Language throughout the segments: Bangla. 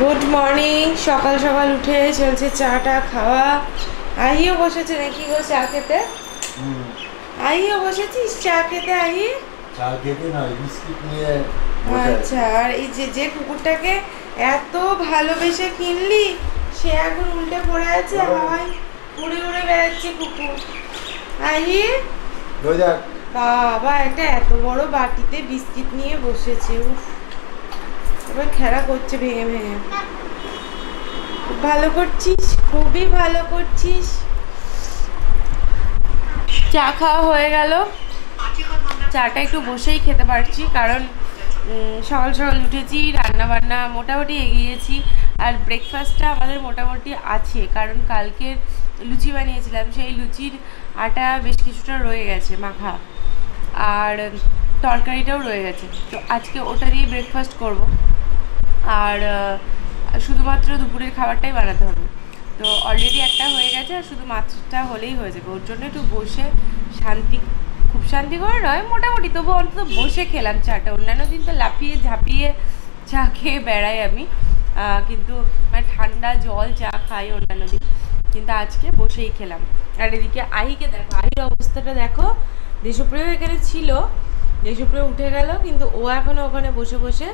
Good morning. সকাল সকাল উঠে চলছে চাটা খাওয়া। আহিও বসেছে নাকি গো চা খেতে? আহিও বসেছিস চা খেতে? আহি চা খেতে নয়, বিস্কিট নিয়ে। আচ্ছা, আর এই যে যে কুকুরটাকে এত ভালোবেসে কিনলি সে এখন উল্টে পড়ে আছে, হাওয়ায় উড়ে উড়ে বেড়াচ্ছে কুকুর। আহি বাবা, একটা এত বড় বাটিতে বিস্কিট নিয়ে বসেছে। উফ, এবার খেলা করছে ভেঙে ভেঙে। খুব ভালো করছিস, খুবই ভালো করছিস। চা খাওয়া হয়ে গেল। চাটা একটু বসেই খেতে পারছি, কারণ সকাল সকাল উঠেছি, রান্না বান্না মোটামুটি এগিয়েছি। আর ব্রেকফাস্টটা আমাদের মোটামুটি আছে, কারণ কালকে লুচি বানিয়েছিলাম, সেই লুচির আটা বেশ কিছুটা রয়ে গেছে মাখা, আর তরকারিটাও রয়ে গেছে। তো আজকে ওটা দিয়ে ব্রেকফাস্ট করব, আর শুধুমাত্র দুপুরের খাবারটাই বানাতে হবে। তো অলরেডি একটা হয়ে গেছে, আর শুধু মাছটা হলেই হয়ে যাবে। ওর জন্য একটু বসে শান্তি, খুব শান্তি করে নয় মোটামুটি, তবু অন্তত বসে খেলাম চাটা। অন্যান্য দিন তো লাফিয়ে ঝাঁপিয়ে চা খেয়ে বেড়াই আমি, কিন্তু মানে ঠান্ডা জল চা খাই অন্যান্য দিন, কিন্তু আজকে বসেই খেলাম। আর এদিকে আহিকে দেখো, আহির অবস্থাটা দেখো। দেশপ্রিয় এখানে ছিল, দেশপ্রিয় উঠে গেল, কিন্তু ও এখনো ওখানে বসে বসে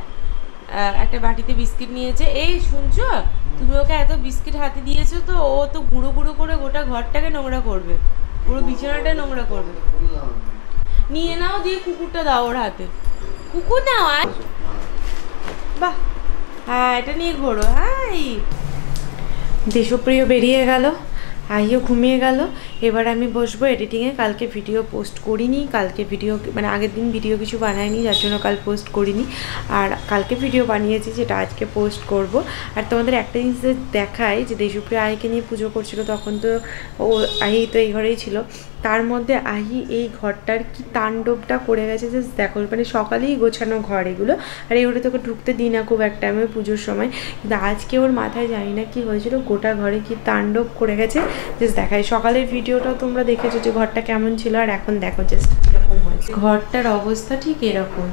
একটা বাটিতে বিস্কিট নিয়েছে। এই শুনছো, তুমি ওকে এত বিস্কিট হাতে দিয়েছো, তো ও তো গুঁড়ো গুঁড়ো করে গোটা ঘরটাকে নোংরা করবে, পুরো বিছানাটা নোংরা করবে। নিয়ে নাও, দিয়ে কুকুরটা দাও ওর হাতে। কুকুর নাও, আয়। বাহ, হ্যাঁ এটা নিয়ে ঘোরো। হ্যাঁ, দেশপ্রিয় বেরিয়ে গেল, আহিও ঘুমিয়ে গেল। এবার আমি বসবো এডিটিংয়ে। কালকে ভিডিও পোস্ট করিনি, কালকে ভিডিও মানে আগের দিন ভিডিও কিছু বানাইনি, যার জন্য কাল পোস্ট করিনি। আর কালকে ভিডিও বানিয়েছি যেটা আজকে পোস্ট করব। আর তোমাদের একটা জিনিস দেখায়, যে দেশপ্রিয় আহিকে নিয়ে পুজো করছিল, তখন তো ও আহি তো এই ঘরেই ছিল। তার মধ্যে আহি এই ঘরটার কি তাণ্ডবটা করে গেছে যে দেখো, মানে সকালেই গোছানো ঘর এগুলো, আর এই ঘরে তোকে ঢুকতে দিই না খুব একটা আমি পুজোর সময়, কিন্তু আজকে ওর মাথায় জানি না কি হয়েছিল, গোটা ঘরে কি তাণ্ডব করে গেছে। জাস্ট দেখাই, সকালের ভিডিওটাও তোমরা দেখেছো যে ঘরটা কেমন ছিল, আর এখন দেখো জাস্ট এরকম হয়েছে। ঘরটার অবস্থা ঠিক এরকম।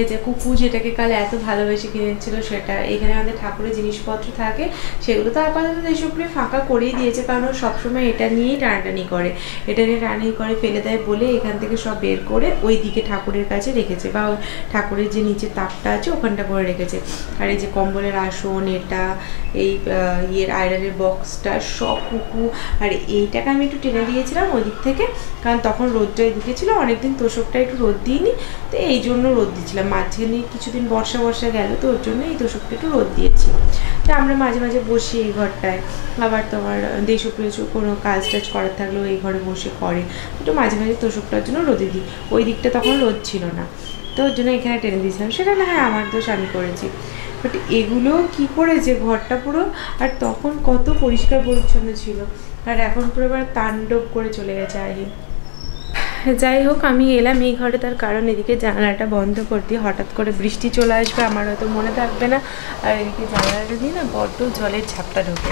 এই যে কুকু যেটাকে কাল এত ভালোবেসে কিনেছিল সেটা, এখানে আমাদের ঠাকুরের জিনিসপত্র থাকে, সেগুলো তো আপাতত দেশপ্রিয় ফাঁকা করেই দিয়েছে, কারণ ও সবসময় এটা নিয়েই টানাটানি করে, এটা নিয়ে টানাটানি করে ফেলে দেয় বলে এখান থেকে সব বের করে ওই দিকে ঠাকুরের কাছে রেখেছে, বা ঠাকুরের যে নিচে তাকটা আছে ওখানটা করে রেখেছে। আর এই যে কম্বলের আসন, এটা এই ইয়ের আয়রনের বক্সটা সব কুকু। আর এইটাকে আমি একটু টেনে দিয়েছিলাম ওই দিক থেকে, কারণ তখন রোদটা এদিকে ছিল, অনেকদিন তোষকটা একটু রোদ দিইনি, তো এই জন্য রোদ দিচ্ছিলাম। মাঝখানে কিছুদিন বর্ষা গেল, তো ওর জন্য এই তোষকটা একটু রোদ দিয়েছি। তো আমরা মাঝে মাঝে বসি এই ঘরটায়, আবার তোমার দেশপ্রিয় কোনো কাজ টাজ করার থাকলেও এই ঘরে বসে করে, একটু মাঝে মাঝে তোষকটার জন্য রোদে দিই। ওই দিকটা তখন রোদ ছিল না, তো ওর জন্য এখানে টেনে দিয়েছিলাম। সেটা না হয় আমার দোষ, আমি করেছি, বাট এগুলো কি করেছে ঘরটা পুরো। আর তখন কত পরিষ্কার পরিচ্ছন্ন ছিল, আর এখন পুরো এবার তাণ্ডব করে চলে গেছে আহি। যাই হোক, আমি এলাম এই ঘরে, তার কারণ এদিকে জানালাটা বন্ধ করে দিয়ে হঠাৎ করে বৃষ্টি চলে আসবে, আমার হয়তো মনে থাকবে না। আর এদিকে জানালাটা দিয়ে না বড্ড জলের ঝাপটা ঢোকে,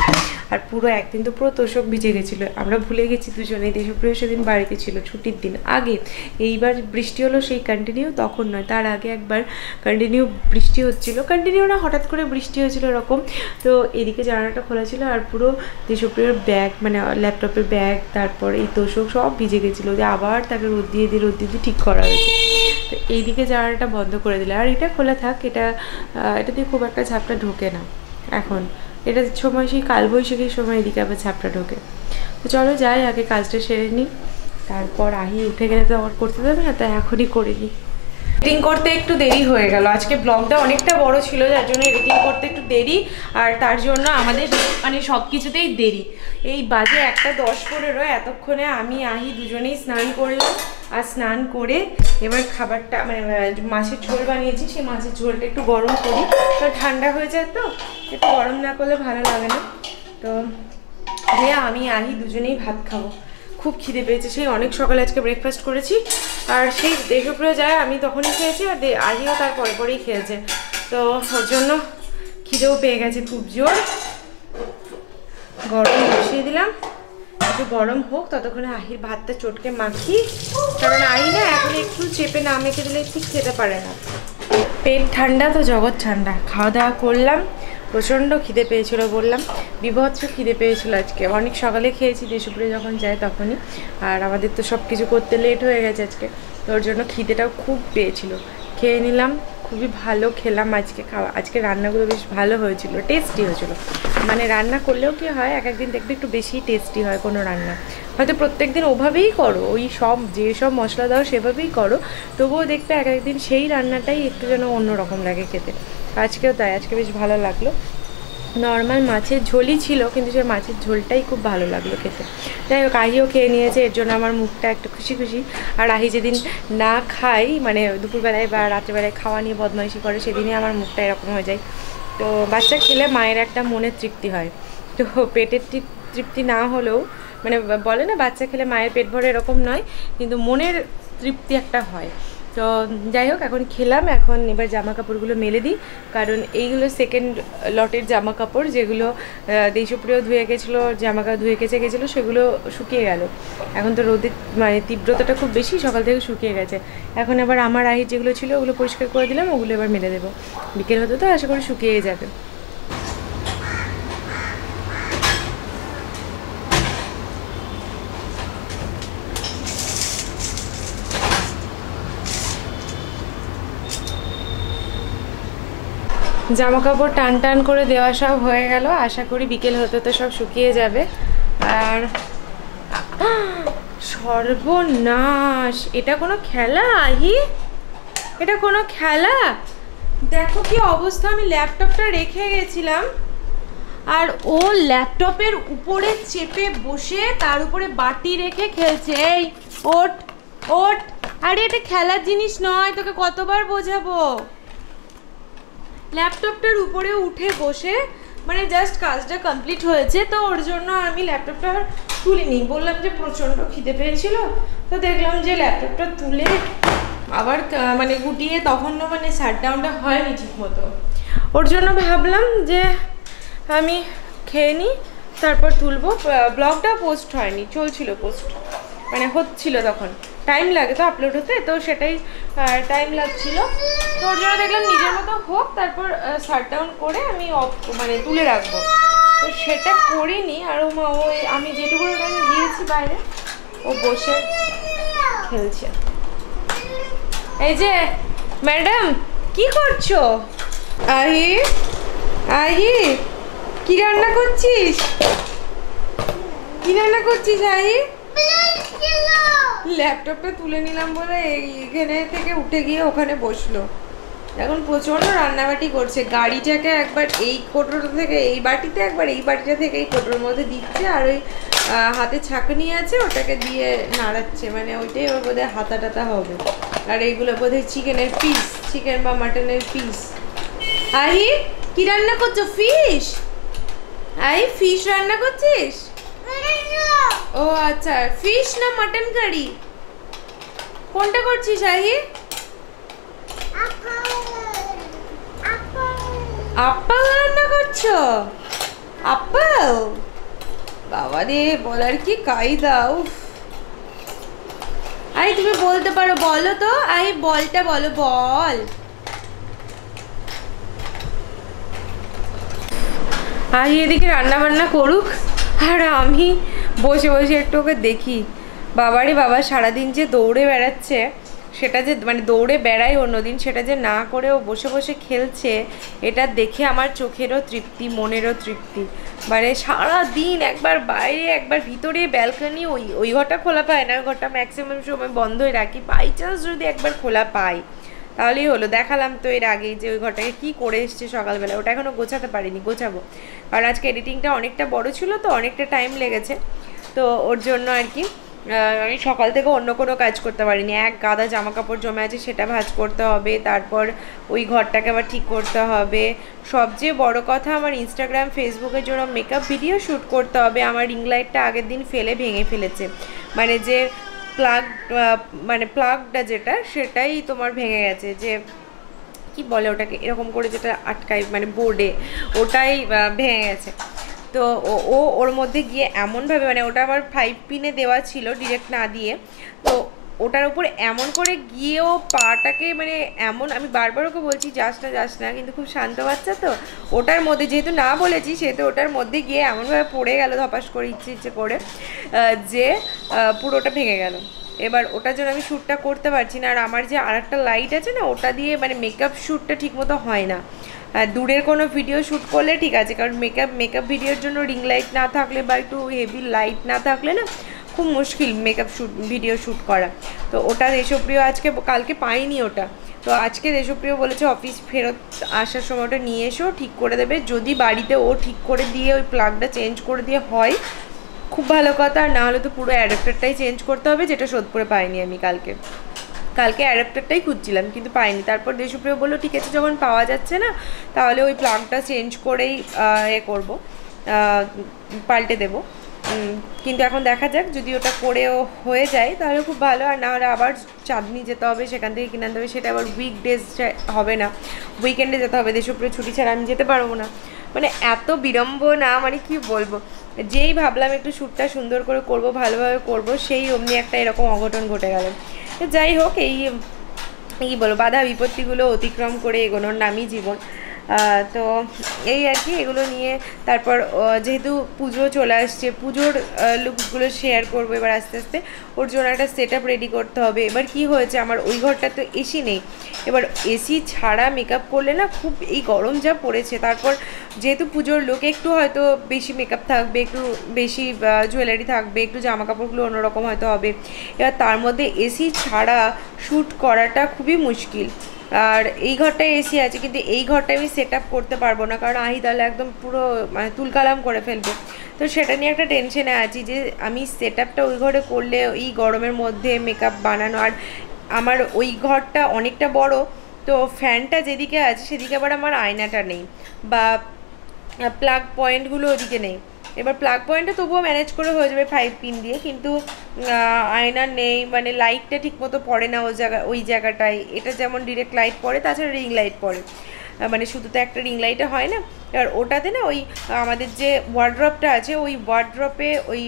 আর পুরো একদিন তো পুরো তোষক ভিজে গেছিলো, আমরা ভুলে গেছি দুজনেই। দেশপ্রিয় সেদিন বাড়িতে ছিল ছুটির দিন আগে, এইবার বৃষ্টি হলো সেই কন্টিনিউ, তখন নয় তার আগে একবার কন্টিনিউ বৃষ্টি হচ্ছিলো, কন্টিনিউ না হঠাৎ করে বৃষ্টি হয়েছিল এরকম। তো এদিকে জানালাটা খোলা ছিল, আর পুরো দেশপ্রিয়র ব্যাগ মানে ল্যাপটপের ব্যাগ, তারপর এই তোষক সব ভিজে গেছিলো, যে আবার তাকে রোদ দিয়ে ঠিক করা হয়েছে। তো এইদিকে জানালাটা বন্ধ করে দিলে, আর এটা খোলা থাক, এটা দিয়ে খুব একটা ঝাপটা ঢোকে না এখন, এটার সময় সেই কালবৈশাখীর সময় এদিকে আবার ঝাপটা ঢোকে। তো চলো যাই, আগে কাজটা সেরে নিই, তারপর আহি উঠে গেলে তো আবার করতে দেবে না, তাই এখনই করে নিই। এডিটিং করতে একটু দেরি হয়ে গেল, আজকে ব্লগটা অনেকটা বড় ছিল, যার জন্য এডিটিং করতে একটু দেরি, আর তার জন্য আমাদের মানে সব কিছুতেই দেরি। এই বাজে 1:10-15, এতক্ষণে আমি আহি দুজনেই স্নান করলাম, আর স্নান করে এবার খাবারটা মানে মাছের ঝোল বানিয়েছি, সেই মাছের ঝোলটা একটু গরম করি, তো ঠান্ডা হয়ে যায়, তো একটু গরম না করলে ভালো লাগে না। তো হ্যাঁ, আমি আহি দুজনেই ভাত খাবো, খুব খিদে পেয়েছে, সেই অনেক সকালে আজকে ব্রেকফাস্ট করেছি, আর সেই দেশপ্রিয় যায় আমি তখনই খেয়েছি, আর আহিও তার পরেই খেয়েছে, তো ওর জন্য খিদেও পেয়ে গেছে খুব জোর। গরম বসিয়ে দিলাম, একটু গরম হোক, ততক্ষণে আহির ভাতটা চটকে মাখি, কারণ আহি না এখন একটু চেপে না মেখে দিলে ঠিক খেতে পারে না। পেট ঠান্ডা তো জগৎ ঠান্ডা। খাওয়া দাওয়া করলাম, প্রচণ্ড খিদে পেয়েছিল, বললাম বিভৎস খিদে পেয়েছিল আজকে। অনেক সকালে খেয়েছি দেশুপুরে যখন যায় তখনই, আর আমাদের তো সব কিছু করতে লেট হয়ে গেছে আজকে, তো ওর জন্য খিদেটাও খুব পেয়েছিল। খেয়ে নিলাম, খুবই ভালো খেলাম আজকে খাওয়া। আজকে রান্নাগুলো বেশ ভালো হয়েছিল, টেস্টি হয়েছিল। মানে রান্না করলেও কি হয়, এক একদিন দেখবে একটু বেশি টেস্টি হয় কোনো রান্না। হয়তো প্রত্যেক দিন ওভাবেই করো, ওই সব যেসব মশলা দাও সেভাবেই করো, তবুও দেখবে এক একদিন সেই রান্নাটাই একটু যেন অন্যরকম লাগে খেতে। আজকেও তাই, আজকে বেশ ভালো লাগলো। নর্মাল মাছের ঝোলই ছিল, কিন্তু সে মাছের ঝোলটাই খুব ভালো লাগলো খেতে। যাই হোক, আহিও খেয়ে নিয়েছে, এর জন্য আমার মুখটা একটু খুশি খুশি। আর আহি যেদিন না খাই, মানে দুপুরবেলায় বা রাত্রেবেলায় খাওয়া নিয়ে বদমাইশি করে, সেদিনই আমার মুখটা এরকম হয়ে যায়। তো বাচ্চা খেলে মায়ের একটা মনের তৃপ্তি হয়, তো পেটের তৃপ্তি না হলেও, মানে বলে না বাচ্চা খেলে মায়ের পেট ভরে, এরকম নয়, কিন্তু মনের তৃপ্তি একটা হয়। তো যাই হোক, এখন খেলাম, এখন এবার জামা কাপড়গুলো মেলে দিই, কারণ এইগুলো সেকেন্ড লটের জামা কাপড়, যেগুলো দেশপ্রিয় ধুয়ে গেছিলো, জামা কাপড় ধুয়ে গেছিলো, সেগুলো শুকিয়ে গেল। এখন তো রোদের মানে তীব্রতাটা খুব বেশি, সকাল থেকে শুকিয়ে গেছে। এখন আবার আমার আহির যেগুলো ছিল ওগুলো পরিষ্কার করে দিলাম, ওগুলো এবার মেলে দেবো। বিকেল হতে তো আশা করি শুকিয়ে যাবে। জামা কাপড় টান টান করে দেওয়া সব হয়ে গেল, আশা করি বিকেল হতে তো সব শুকিয়ে যাবে। আর সর্বনাশ, এটা কোনো খেলা আহি? এটা কোনো খেলা? দেখো কি অবস্থা, আমি ল্যাপটপটা রেখে গেছিলাম, আর ও ল্যাপটপের উপরে চেপে বসে তার উপরে বাটি রেখে খেলছে। এই ওঠ ওঠ, আরে এটা খেলার জিনিস নয়, তোকে কতবার বোঝাবো। ল্যাপটপটার উপরে উঠে বসে, মানে জাস্ট কাজটা কমপ্লিট হয়েছে, তো ওর জন্য আমি ল্যাপটপটা তুলিনি। বললাম যে প্রচণ্ড খিদে পেয়েছিল, তো দেখলাম যে ল্যাপটপটা তুলে আবার মানে গুটিয়ে, তখন মানে শাটডাউনটা হয়নি ঠিক মতো। ওর জন্য ভাবলাম যে আমি খেয়ে নিই, তারপর তুলবো। ব্লগটা পোস্ট হয়নি, চলছিল পোস্ট, মানে হচ্ছিল, তখন টাইম লাগে তো আপলোড হতে, তো সেটাই টাইম লাগছিল। তো ওর জন্য দেখলাম নিজের মতো হোক, তারপর শাটডাউন করে আমি মানে তুলে রাখবো, তো সেটা করিনি। আর ওই আমি যেটুকু টাইম গিয়েছি বাইরে, ও বসে খেলছে। এই যে ম্যাডাম, কি করছো? আহি আহি, কি রান্না করছিস? কি রান্না করছিস আহি? ল্যাপটপটা তুলে নিলাম বলে এইখানে থেকে উঠে গিয়ে ওখানে বসলো। এখন প্রচণ্ড রান্নাবাটি করছে, গাড়িটাকে একবার এই কোটোর থেকে এই বাটিতে, একবার এই বাটিটা থেকে এই কোটোর মধ্যে দিচ্ছে, আর ওই হাতে ছাঁকনি আছে ওটাকে দিয়ে নাড়াচ্ছে, মানে ওইটাই ওর বোধহয় হাতা টাতা হবে। আর এইগুলো বোধহয় চিকেনের পিস, চিকেন বা মাটনের পিস। আহি, কি রান্না করছো? ফিশ? আহি, ফিশ রান্না করছিস? ও আচ্ছা, ফিশ না মাটন কারি, কোনটা করছিস আহি? আপেল রান্না করছো? আপেল, বাবা রে, বলার কি কায়দা। আই তুমি বলতে পারো, বলো তো আই, বলটা বলো, বল। আই এদিকে রান্না বান্না করুক, আর আমি বসে বসে একটু ওকে দেখি। বাবারে বাবা, সারাদিন যে দৌড়ে বেড়াচ্ছে, সেটা যে মানে দৌড়ে বেড়াই অন্যদিন, সেটা যে না করে ও বসে বসে খেলছে, এটা দেখে আমার চোখেরও তৃপ্তি, মনেরও তৃপ্তি। মানে সারাদিন একবার বাইরে একবার ভিতরে, ব্যালকনি, ওই ঘরটা খোলা পায় না, ওই ঘরটা ম্যাক্সিমাম সময় বন্ধই রাখি। বাই চান্স যদি একবার খোলা পাই তাহলেই হলো। দেখালাম তো এর আগেই যে ওই ঘরটাকে কী করে এসছে সকালবেলা, ওটা এখনও গোছাতে পারিনি, গোছাবো। কারণ আজকে এডিটিংটা অনেকটা বড় ছিল, তো অনেকটা টাইম লেগেছে, তো ওর জন্য আর কি আমি সকাল থেকে অন্য কোনো কাজ করতে পারিনি। এক গাদা জামা কাপড় জমে আছে, সেটা ভাঁজ করতে হবে, তারপর ওই ঘরটাকে আবার ঠিক করতে হবে। সবচেয়ে বড় কথা, আমার ইনস্টাগ্রাম ফেসবুকের জন্য মেকআপ ভিডিও শ্যুট করতে হবে। আমার রিং লাইটটা আগের দিন ভেঙে ফেলেছে, মানে যে প্লাগটা যেটা, সেটাই তোমার ভেঙে গেছে, যে কি বলে ওটাকে, এরকম করে যেটা আটকায় মানে বোর্ডে, ওটাই ভেঙে গেছে। তো ওর মধ্যে গিয়ে এমনভাবে, মানে ওটা আবার 5 পিনে দেওয়া ছিল, ডিরেক্ট না দিয়ে, তো ওটার উপর এমন করে গিয়েও পাটাকে মানে এমন, আমি বারবার ওকে বলছি যাস না, কিন্তু খুব শান্ত বাচ্চা তো, ওটার মধ্যে যেহেতু না বলেছি সেহেতু ওটার মধ্যে গিয়ে এমনভাবে পড়ে গেল ধপাস করে ইচ্ছে করে যে পুরোটা ভেঙে গেল। এবার ওটার জন্য আমি শ্যুটটা করতে পারছি না। আর আমার যে আর একটা লাইট আছে না, ওটা দিয়ে মানে মেকআপ শ্যুটটা ঠিকমতো হয় না। দূরের কোনো ভিডিও শ্যুট করলে ঠিক আছে, কারণ মেকআপ ভিডিওর জন্য রিং লাইট না থাকলে বা একটু হেভি লাইট না থাকলে না খুব মুশকিল মেকআপ ভিডিও শ্যুট করা। তো ওটা দেশপ্রিয় কালকে পাইনি ওটা, তো আজকে দেশপ্রিয় বলেছে অফিস ফেরত আসার সময় ওটা নিয়ে এসো, ঠিক করে দেবে। যদি বাড়িতে ও ঠিক করে দিয়ে ওই প্লাগটা চেঞ্জ করে দিয়ে হয় খুব ভালো কথা, আর না হলে তো পুরো অ্যাডাপ্টারটাই চেঞ্জ করতে হবে, যেটা সোদপুরে পাইনি আমি কালকে অ্যাডাপ্টারটাই খুঁজছিলাম কিন্তু পাইনি। তারপর দেশপ্রিয় বললো ঠিক আছে যখন পাওয়া যাচ্ছে না তাহলে ওই প্লাগটা চেঞ্জ করেই করবো, পাল্টে দেবো। কিন্তু এখন দেখা যাক, যদি ওটা করেও হয়ে যায় তাহলে খুব ভালো, আর না হলে আবার চাঁদনি যেতে হবে, সেখান থেকে কিনে আনতে হবে। সেটা আবার উইকডেজ হবে না, উইকেন্ডে যেতে হবে, দেশপ্রিয় ছুটি ছাড়া আমি যেতে পারবো না। মানে এত বিড়ম্বনা, মানে কি বলবো, যেই ভাবলাম একটু শ্যুটটা সুন্দর করে করব, ভালোভাবে করব, সেই অমনি একটা এরকম অঘটন ঘটে গেল। যাই হোক, এই বলো, বাধা বিপত্তিগুলো অতিক্রম করে এগোনোর নামই জীবন। তো এই আর কি, এগুলো নিয়ে তারপর যেহেতু পুজো চলে আসছে, পুজোর লুকসগুলো শেয়ার করবো এবার আস্তে আস্তে। ওর জন্য একটা সেট আপ রেডি করতে হবে। এবার কি হয়েছে, আমার ওই ঘরটা তো এসি নেই, এবার এসি ছাড়া মেকআপ করলে না খুব এই গরম যা পড়েছে, তারপর যেহেতু পুজোর লুক একটু হয়তো বেশি মেকআপ থাকবে, একটু বেশি জুয়েলারি থাকবে, একটু জামা কাপড়গুলো অন্যরকম হয়তো হবে, এবার তার মধ্যে এসি ছাড়া শ্যুট করাটা খুবই মুশকিল। আর এই ঘরটায় এসি আছে, কিন্তু এই ঘরটায় আমি সেট আপ করতে পারবো না, কারণ আহি তাহলে একদম পুরো মানে তুলকালাম করে ফেলবে। তো সেটা নিয়ে একটা টেনশনে আছি যে আমি সেট আপটা ওই ঘরে করলে এই গরমের মধ্যে মেকআপ বানানো, আর আমার ওই ঘরটা অনেকটা বড়, তো ফ্যানটা যেদিকে আছে সেদিকে আবার আমার আয়নাটা নেই, বা প্লাগ পয়েন্টগুলো ওদিকে নেই। এবার প্লাগ পয়েন্টটা তবুও ম্যানেজ করে হয়ে যাবে 5 পিন দিয়ে, কিন্তু আয়না নেই, মানে লাইটটা ঠিকমতো পড়ে না ওই জায়গাটায়। এটা যেমন ডিরেক্ট লাইট পড়ে, তাছাড়া রিং লাইট পড়ে, মানে শুধু তো একটা রিং লাইটে হয় না। এবার ওটাতে না ওই আমাদের যে ওয়ার্ড্রপটা আছে, ওই ওয়ার্ড্রপে ওই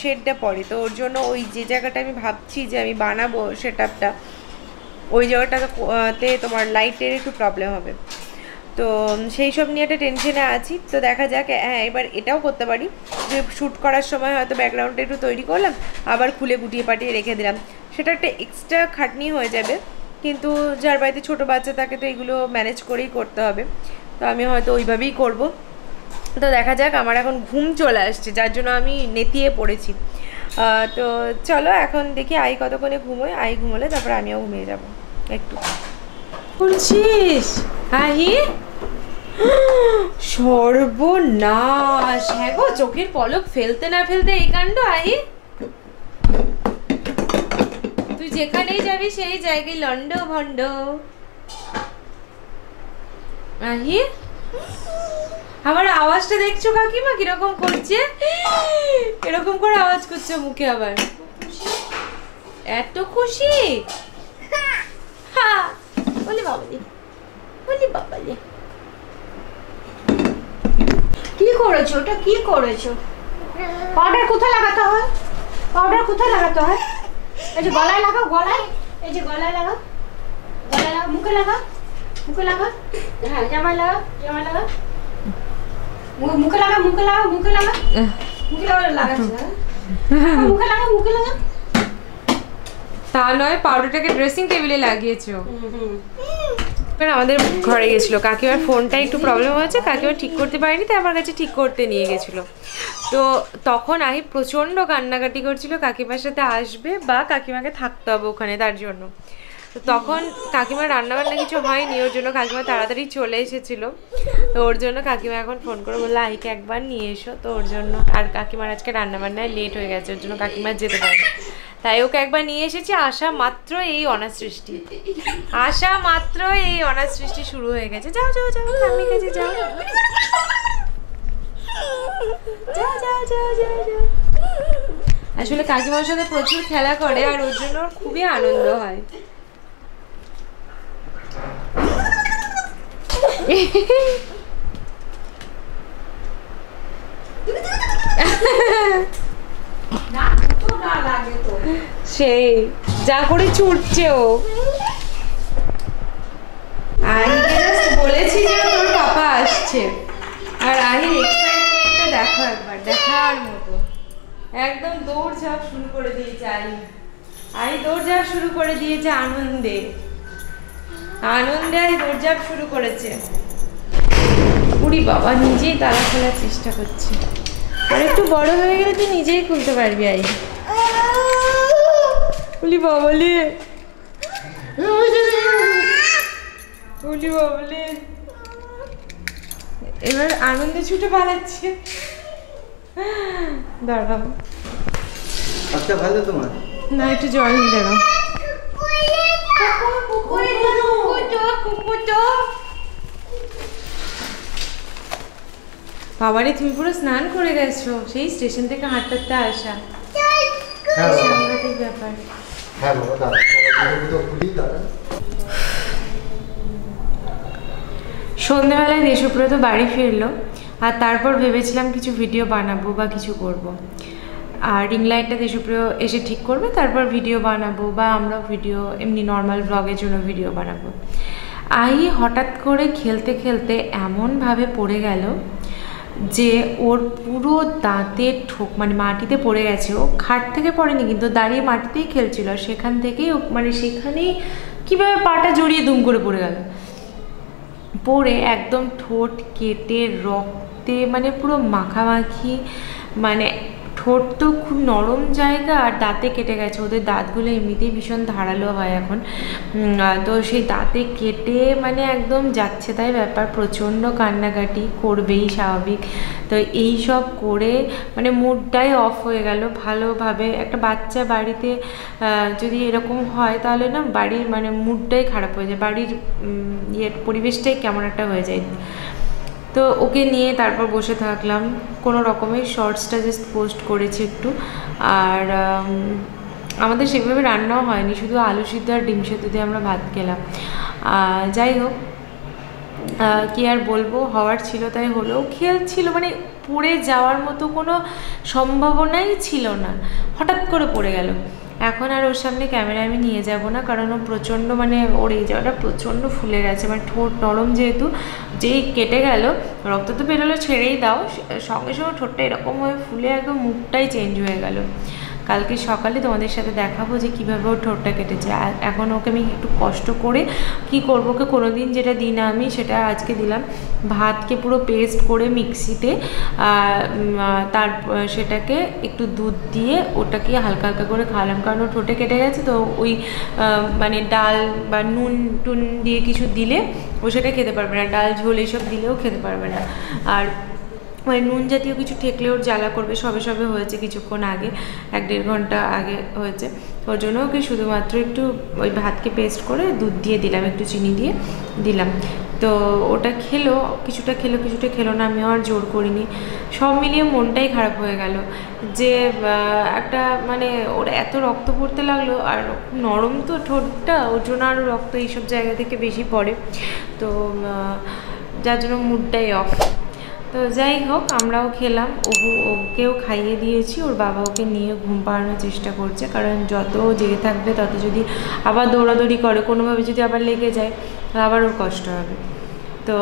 শেডটা পড়ে, তো ওর জন্য ওই যে জায়গাটা আমি ভাবছি যে আমি বানাবো সেট আপটা, ওই জায়গাটাতে তোমার লাইটের একটু প্রবলেম হবে। তো সেই সব নিয়ে একটা টেনশনে আছি। তো দেখা যাক। হ্যাঁ, এবার এটাও করতে পারি যে শ্যুট করার সময় হয়তো ব্যাকগ্রাউন্ডটা একটু তৈরি করলাম, আবার খুলে গুটিয়ে পাটিয়ে রেখে দিলাম, সেটা একটা এক্সট্রা খাটনি হয়ে যাবে, কিন্তু যার বাড়িতে ছোটো বাচ্চা তাকে তো এগুলো ম্যানেজ করেই করতে হবে, তো আমি হয়তো ওইভাবেই করব। তো দেখা যাক। আমার এখন ঘুম চলে আসছে, যার জন্য আমি নেতিয়ে পড়েছি। তো চলো এখন দেখি আই কতক্ষণে ঘুমোয়, আই ঘুমোলে তারপর আমিও ঘুমিয়ে যাব একটু। বলছিস আহি, সর্বনাশ! হ্যাঁ গো, চোখের পলক ফেলতে না ফেলতে এই কাণ্ড। আহি, তুই যেখানেই যাবি সেই জায়গায় লন্ড ভন্ড। আহি, আমার আওয়াজটা দেখছো কাকিমা কিরকম করছে? এরকম করে আওয়াজ করছে মুখে আবার। এত খুশি? হ্যাঁ, বলি বাবালি, বলি বাবালি। কি করেছো? ওটা কি করেছো? পাউডার কোথায় লাগাতে হয়? পাউডার কোথায় লাগাতে হয়? এই যে গলায় লাগাও, গলায়। এই যে গলায় লাগাও, গলায় লাগাও, মুখে লাগাও, মুখে লাগাও। হ্যাঁ, জামায় লাগাও, জামায় লাগাও, মুখে লাগাও, মুখে লাগাও, মুখে লাগাও, মুখে লাগাও, লাগাচ্ছি না, মুখে লাগাও, মুখে লাগাও। তা নয়, পাউডারটাকে ড্রেসিং টেবিলে লাগিয়েছো। আমাদের ঘরে গেছিলো, কাকিমার ফোনটা একটু প্রবলেম হয়েছে, কাকিমা ঠিক করতে পারেনি, তাই আমার কাছে ঠিক করতে নিয়ে গেছিলো। তো তখন আহি প্রচণ্ড কান্নাকাটি করছিল কাকিমার সাথে আসবে বা কাকিমাকে থাকতে হবে ওখানে, তার জন্য। তো তখন কাকিমার রান্নাবান্না কিছু হয়নি, ওর জন্য কাকিমা তাড়াতাড়ি চলে এসেছিলো। তো ওর জন্য কাকিমা এখন ফোন করে বললো আহিকে একবার নিয়ে এসো, তো ওর জন্য। আর কাকিমার আজকে রান্নাবান্নায় লেট হয়ে গেছে, ওর জন্য কাকিমা যেতে পারেনি, তাই ওকে একবার নিয়ে এসেছি। আসা মাত্র এই অনাথ সৃষ্টি, আসা মাত্র এই অনাথ সৃষ্টি শুরু হয়ে গেছে। যাও যাও যাও, ঠাম্মির কাছে যাও, যাও যাও যাও যাও যাও। আসলে কাকিমার সাথে প্রচুর খেলা করে, আর ওর জন্য ওর খুবই আনন্দ হয়। সেই যা করে ছুটছে ও। আহিকে জাস্ট বলেছি যে তোর পাপা আসছে, আর আহির এক্সাইটমেন্টটা দেখো একবার, দেখার মতো। একদম দৌড়ঝাঁপ শুরু করে দিয়েছে আহি দৌড়ঝাঁপ শুরু করে দিয়েছে আনন্দে আহি দৌড়ঝাঁপ শুরু করেছে। উড়ি বাবা, নিজেই তালা খোলার চেষ্টা করছে। আর একটু বড় হয়ে গেলে তুই নিজেই খুলতে পারবি আই। উলি বাবলে, উলি বাবলে, এবার আনন্দে ছুটে পালাচ্ছে। দাঁড়াও, আচ্ছা ভালো তোমার না একটু জল নিয়ে দাঁড়াও। বাবারে তুমি পুরো স্নান করে গেছো, সেই স্টেশন থেকে হাঁটতে আসা। সাংঘাতিক ব্যাপার। হ্যাঁ বাবা, দাঁড়া খুলি, দাঁড়া। সন্ধ্যেবেলায় দেশপ্রিয় তো বাড়ি ফিরলো, আর তারপর ভেবেছিলাম কিছু ভিডিও বানাবো বা কিছু করব। আর রিং লাইটটা দেশপ্রিয় এসে ঠিক করবে, তারপর ভিডিও বানাবো, বা আমরা ভিডিও এমনি নর্মাল ব্লগের জন্য ভিডিও বানাবো। হঠাৎ করে খেলতে খেলতে এমনভাবে পড়ে গেল যে ওর পুরো দাঁতের ঠোক মানে মাটিতে পড়ে গেছে। ও খাট থেকে পড়েনি, কিন্তু দাঁড়িয়ে মাটিতেই খেলছিল, সেখান থেকেই মানে সেখানেই কীভাবে পাটা জড়িয়ে দুম করে পড়ে গেল। পড়ে একদম ঠোঁট কেটে রক্তে মানে পুরো মাখামাখি, মানে ঠোঁট তো খুব নরম জায়গা, আর দাঁতে কেটে গেছে। ওদের দাঁতগুলো এমনিতেই ভীষণ ধারালো হয় এখন, তো সেই দাঁতে কেটে মানে একদম যাচ্ছে তাই ব্যাপার। প্রচণ্ড কান্নাকাটি করবেই, স্বাভাবিক। তো এই সব করে মানে মুডটাই অফ হয়ে গেল ভালোভাবে। একটা বাচ্চা বাড়িতে যদি এরকম হয় তাহলে না বাড়ির মানে মুডটাই খারাপ হয়ে যায়, বাড়ির পরিবেশটাই কেমন একটা হয়ে যায়। তো ওকে নিয়ে তারপর বসে থাকলাম, কোনো রকমের শর্টসটা জাস্ট পোস্ট করেছি একটু। আর আমাদের সেভাবে রান্নাও হয়নি, শুধু আলু সিদ্ধ আর ডিম সিদ্ধ দিয়ে আমরা ভাত খেলাম। যাই হোক, কি আর বলবো, হওয়ার ছিল তাই হলো। খেলছিল মানে পড়ে যাওয়ার মতো কোনো সম্ভাবনাই ছিল না, হঠাৎ করে পড়ে গেল। এখন আর ওর সামনে ক্যামেরা আমি নিয়ে যাব না, কারণ ও প্রচণ্ড মানে ওর এই জায়গাটা প্রচণ্ড ফুলে গেছে, মানে ঠোঁট নরম যেহেতু, যেই কেটে গেল রক্ত তো বেরোলো ছেড়েই দাও, সঙ্গে সঙ্গে ঠোঁটটা এরকমভাবে ফুলে একদম মুখটাই চেঞ্জ হয়ে গেল। কালকে সকালে তোমাদের সাথে দেখাবো যে কীভাবে ওর ঠোঁটটা কেটেছে। এখন ওকে আমি একটু কষ্ট করে কি করবো, ওকে কোনো দিন যেটা দিই না আমি সেটা আজকে দিলাম। ভাতকে পুরো পেস্ট করে মিক্সিতে, তার সেটাকে একটু দুধ দিয়ে ওটাকে হালকা হালকা করে খাওয়ালাম, কারণ ও ঠোঁটে কেটে গেছে। তো ওই মানে ডাল বা নুন টুন দিয়ে কিছু দিলে ও সেটা খেতে পারবে না, ডাল ঝোল এইসব দিলেও খেতে পারবে না। আর মানে নুন জাতীয় কিছু ঠেকলে ওর জ্বালা করবে। সবে সবে হয়েছে, কিছুক্ষণ আগে, 1-1.5 ঘন্টা আগে হয়েছে। ওর জন্য ওকে শুধুমাত্র একটু ওই ভাতকে পেস্ট করে দুধ দিয়ে দিলাম, একটু চিনি দিয়ে দিলাম। তো ওটা খেলো, কিছুটা খেলো না, আমিও আর জোর করিনি। সব মিলিয়ে মনটাই খারাপ হয়ে গেল যে একটা মানে ওর এত রক্ত পড়তে লাগলো, আর নরম তো ঠোঁটটা, ওর জন্য আরও রক্ত এইসব জায়গা থেকে বেশি পড়ে। তো যার জন্য মুডটাই অফ। তো যাই হোক, আমরাও খেলাম, ওকেও খাইয়ে দিয়েছি। ওর বাবা ওকে নিয়ে ঘুম পাড়ানোর চেষ্টা করছে, কারণ যত জেগে থাকবে তত যদি আবার দৌড়াদৌড়ি করে, কোনোভাবে যদি আবার লেগে যায় আবার ওর কষ্ট হবে। তো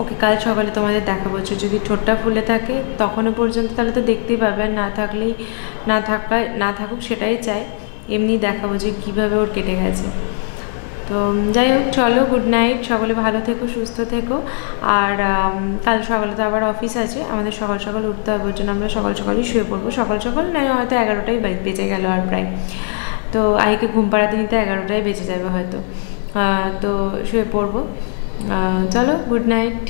ওকে কাল সকালে তোমাদের দেখাবো, যদি ঠোঁটটা ফুলে থাকে তখনও পর্যন্ত তাহলে তো দেখতেই পাবে, আর না থাকুক সেটাই চাই। এমনি দেখাবো যে কীভাবে ওর কেটে গেছে। তো যাই হোক, চলো, গুড নাইট, সকলে ভালো থেকো, সুস্থ থেকো। আর কাল সকালে তো আবার অফিস আছে, আমাদের সকাল সকাল উঠতে হবে, ওর জন্য আমরা সকালই শুয়ে পড়বো। সকাল নয়, হয়তো 11টাই বেজে গেল আর প্রায়। তো আইকে ঘুম পাড়াতে নিতে 11টাই বেজে যাবে হয়তো। তো শুয়ে পড়বো। চলো, গুড নাইট।